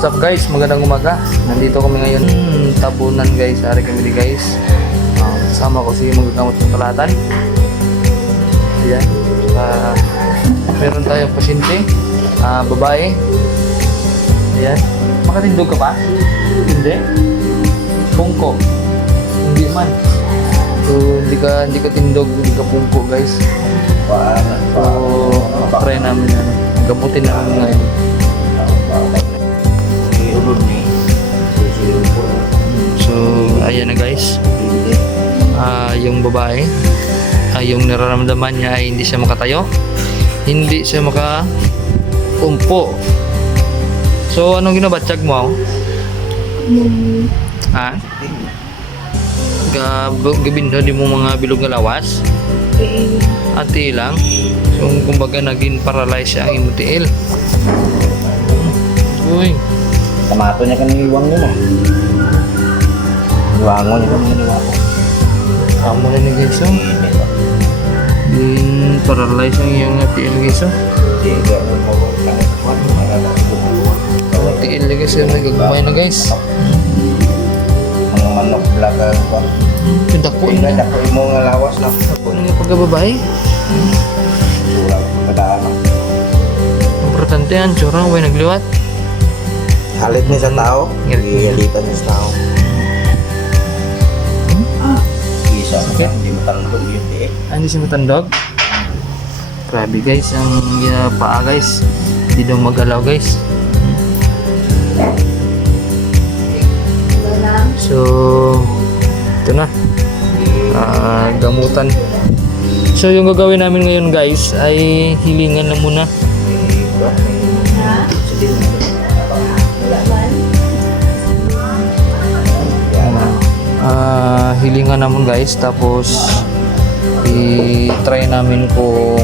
what's up guys? Magandang umaga. Nandito kami ngayon. Hmm, tabunan guys. Ari kami di guys. Uh, kasama ko si magagamot ng kalatan. Ayan. Uh, meron tayong pasyente. ah, babae. Ayan. Makatindog ka ba? Hindi. Pungko. Hindi man. So, hindi ka, hindi ka tindog, hindi ka pungko guys. So, try namin ano. Gamutin namin ngayon. So, ayan na guys. Ah, yung babae, ah, yung nararamdaman niya ay hindi siya makatayo. Hindi siya maka umpo. So, anong ginabatsyag mo? Ha? Gab gabinho di mo mga bilog nga lawas? Ati lang. So, kumbaga naging paralyze siya ang imong tiil. Uy, Tamato niya kanang iwang yun ah. Iwangon niya kanang iniwang ko. amo na ni guys. oh. Din paralyze ang iyong tiil guys. oh. Kwan. Ang tiil na guys, may gagmay na guys. Mga manok blaga kwan. Yung dako Kung na. na ko mo nga lawas na. Ano yung pagkababae? Surang kadaan na. Importante yan, tsurang, way nagliwat. Halit niya sa tao. Gigalitan niya sa tao. Isa Okay. hindi matandog yun eh. Ah, hindi siya matandog. Grabe guys, ang uh, paa guys. Hindi daw magalaw guys. So, ito na. Ah, gamutan. So, yung gagawin namin ngayon guys ay hilingan lang muna. Hilingan naman guys. Tapos, i-try namin kung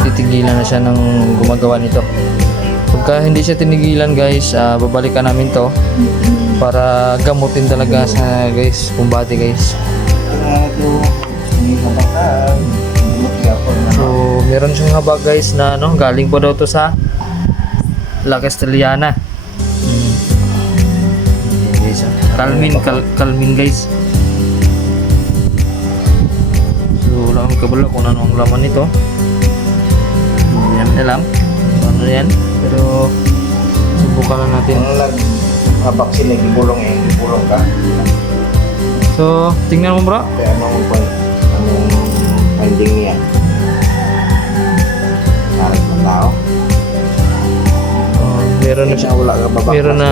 titigilan na siya ng gumagawa nito. Pagka hindi siya tinigilan guys, ah, babalikan namin to para gamutin talaga sa guys, kumbati guys. So, meron siyang habag guys na ano, galing po daw to sa La Castellana. Hmm. Ayan, guys, ah. Calmin, kal Calmin guys. So, wala kami kabalo kung ano ang laman nito. Hindi namin alam kung ano yan. Pero, subukan lang natin. Ang nag mabaksin na gibulong eh, gibulong ka. So, tingnan mo bro. Kaya kwan, anong finding niya? Harap ng tao. Meron na siya. wala ka babak. Meron na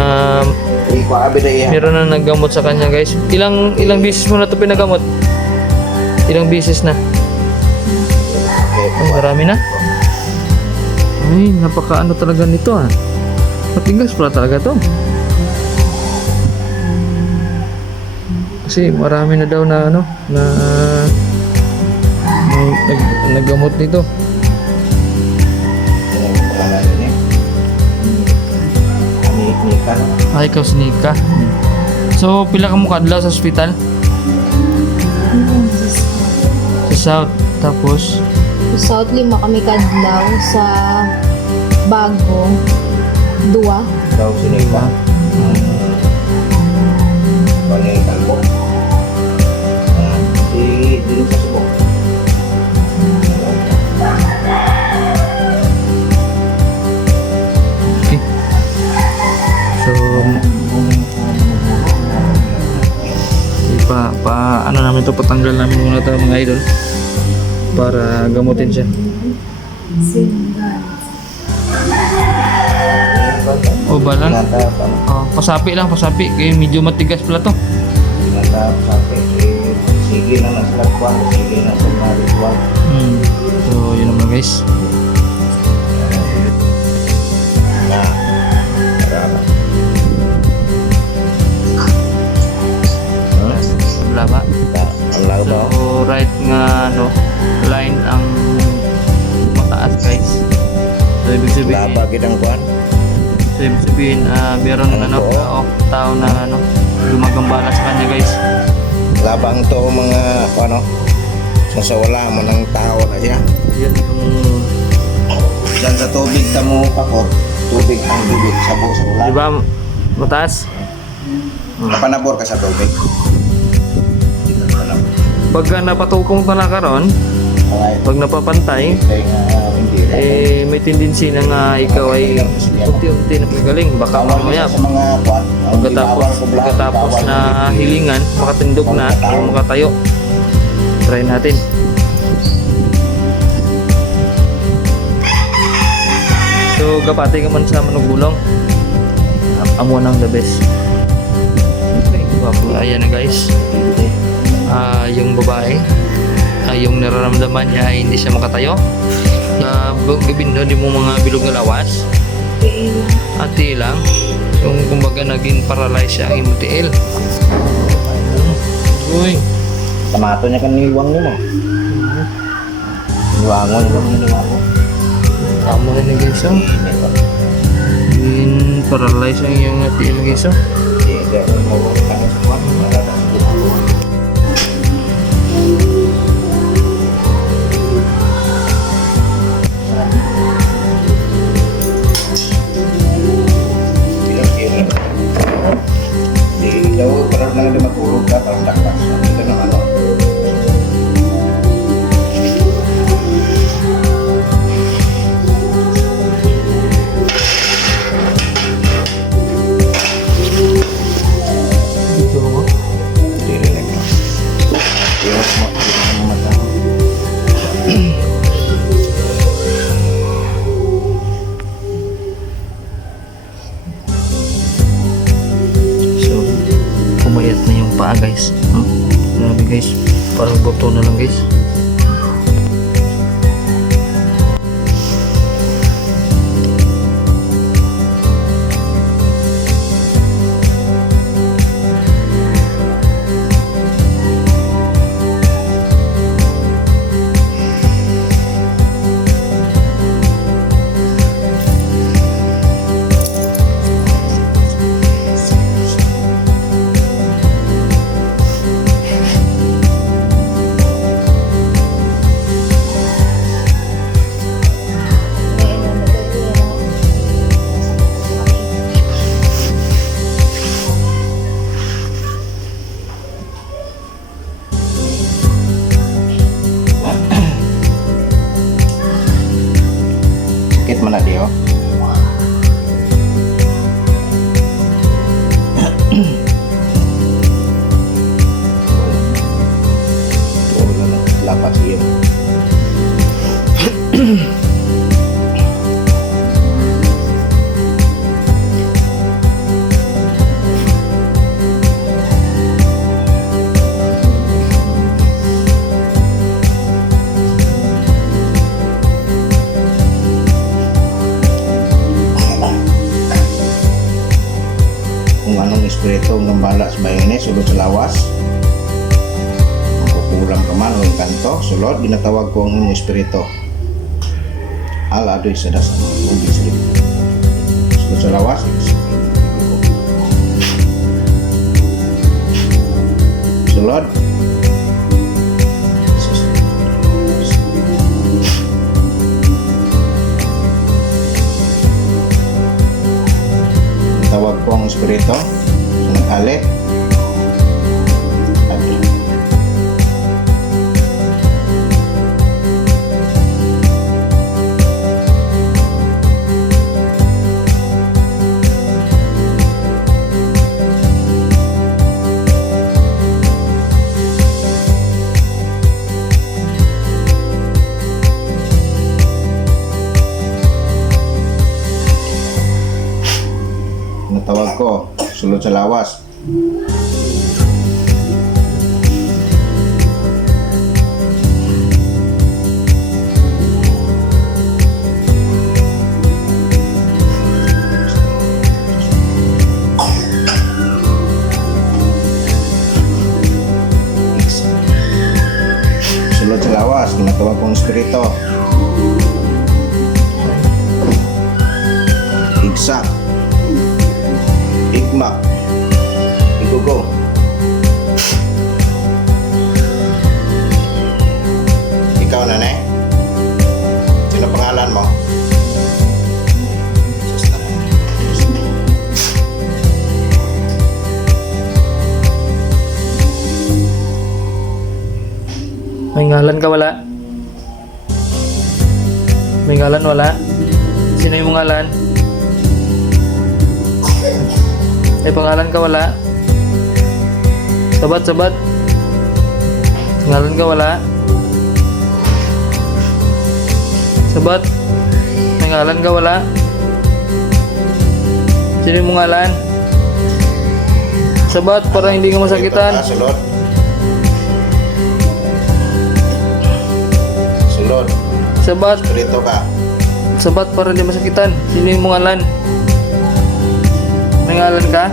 meron na naggamot sa kanya guys. Ilang ilang bisis mo na to pinagamot? Ilang bisis na? Ay, marami na. Ay, napaka ano talaga nito ah. Matigas pala talaga to. Kasi marami na daw na ano, na nag, naggamot nito. Ani ka na. Ay, ikaw sinika. So, pila ka mo kadlaw sa ospital? Sa South. Tapos, Sa South lima kami kadlaw sa Bago. Dua. Daw sinika. Panay kalbo. Ah, Di dito sa subok. Pa, pa, ano namin to, patanggal namin muna to mga idol. Para gamutin siya. O ba lang? Tinatap, ano? Oh, pasapi lang, pasapi. Kaya medyo matigas pala to. Sige na na sila kwan. Sige na sa mga ritual. Hmm. So, yun naman guys. Na. Sa wala mo ng tao na siya. Yan yung, Dan sa tubig ta mo pakot. tubig ang sabo sa ulan. Di ba mataas? Napanabor ka sa tubig. Pagka napatukong ka na karon, Okay. pag napapantay, eh may tendency na nga ikaw ay unti-unti na magaling. Baka mamaya, pagkatapos, pagkatapos na hilingan, makatindog na o makatayo. Try natin. So, kapati ka man sa manugulong. Amo nang the best. Wapo. Ayan na guys. Ah, yung babae, ah, yung nararamdaman niya ay hindi siya makatayo. Na gabindo di mo mga bilog na lawas. At lang. Yung kumbaga naging paralyzed siya ang imutiil. Uy, Tamato niya kan niwang mo. Niwangon niwangon. tamo na ni guys. oh. Init pa. Din paralyzed ang iyong imutiil guys. oh. Hindi, kaya mo kami sa kwan. Anong espiritu ang gambala sa bayanes, sulod sa lawas. Makukulam ka o kanto, sulod, ginatawag ko ang inyong espiritu. Ala adoy sa dasa, ubi sa libo. Sulod sa lawas, sulod. Sa. Ka wala? May ngalan wala? Sino yung ngalan? May pangalan ka wala? Sabat, sabat. Ngalan ka wala? Sabat. May ngalan ka wala? Sino yung ngalan? Sabat para hindi ka masakitan. Sulod. Sabat, Espiritu ka. sabat para hindi masakitan. Sino yung ngalan? May ngalan ka?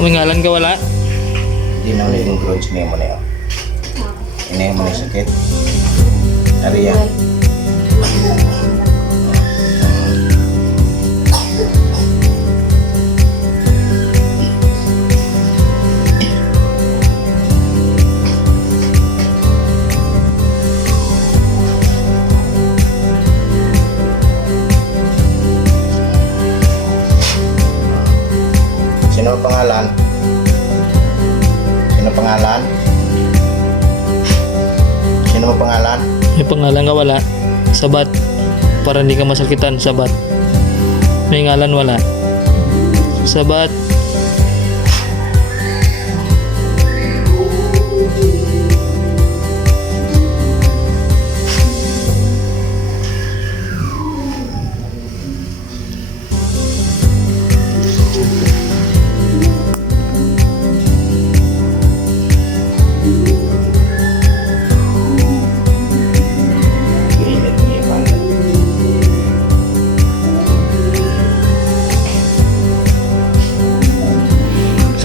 May ngalan ka wala? Di na ulit yung grudge niya mo na yun. Ini mo na sakit. Ari pangalan ka wala? Sabat. Para hindi ka masakitan. Sabat. May ngalan wala? Sabat.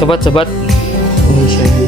Sabat, sabat. Ini siya.